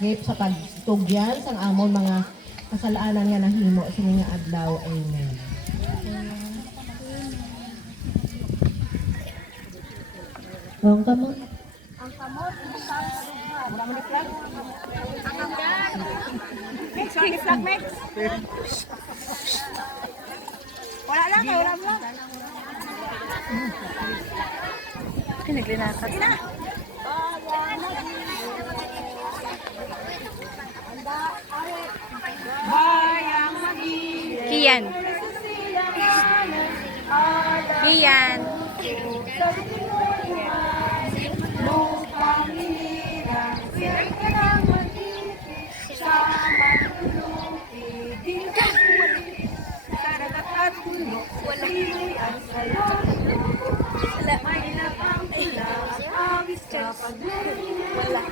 gip sa pagtugyan sang amon mga kasalanan nga nahimo sa mga adlaw. Amen. Ang kamot. Ang kamot, wala mo ni flag. Ang hanggan. Mix, wala ni flag, mix. Wala lang, wala lang. Pinaglinakad na. Bayang mag-ibig. Kian. Kian. Lupang hinirang, siya ka ng mag-ibig. Sa maglupi, di ka huli. Sa dagat at bundok, sili at salat. May lapang tila at awis sa paglulong.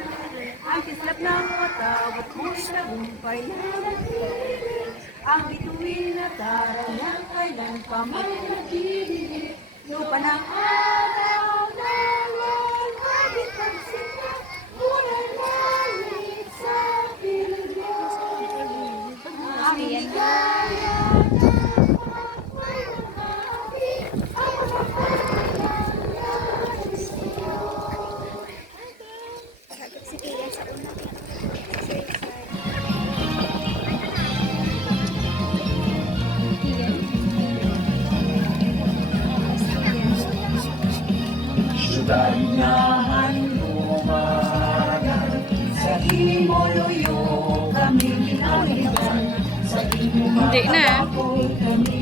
Ang kislap ng mata, ba't mo'y tagumpay na nagtitig. Ang bituin na taray ng kailan pa may nagdidilig. Lupa ng araw na lang, agit pagsikat, unang langit sa pilyo. Ang higaya ng pagmay ng habi, ang mapapagyan ng Diyos. Ganyahan lumagan, sa imo luyo kami ginaligan, sa imo Hindi na. kami